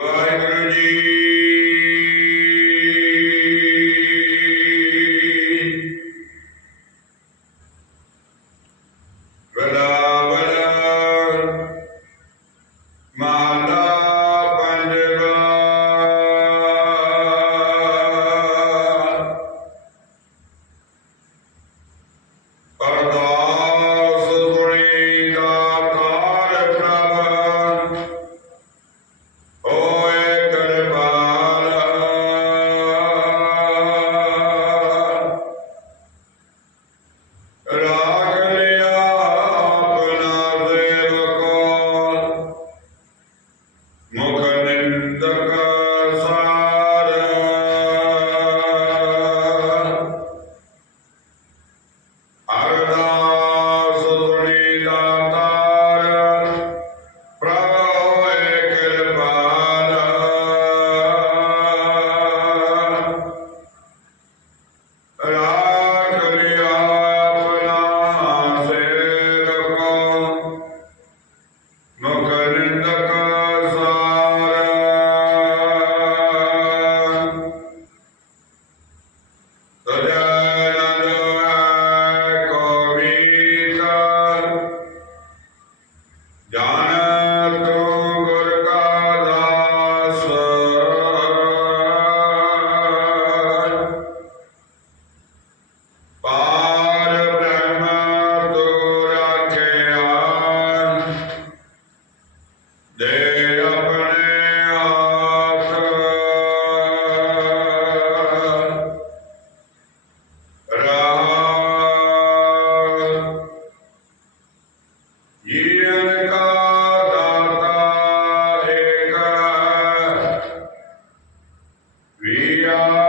Waheguru ji Via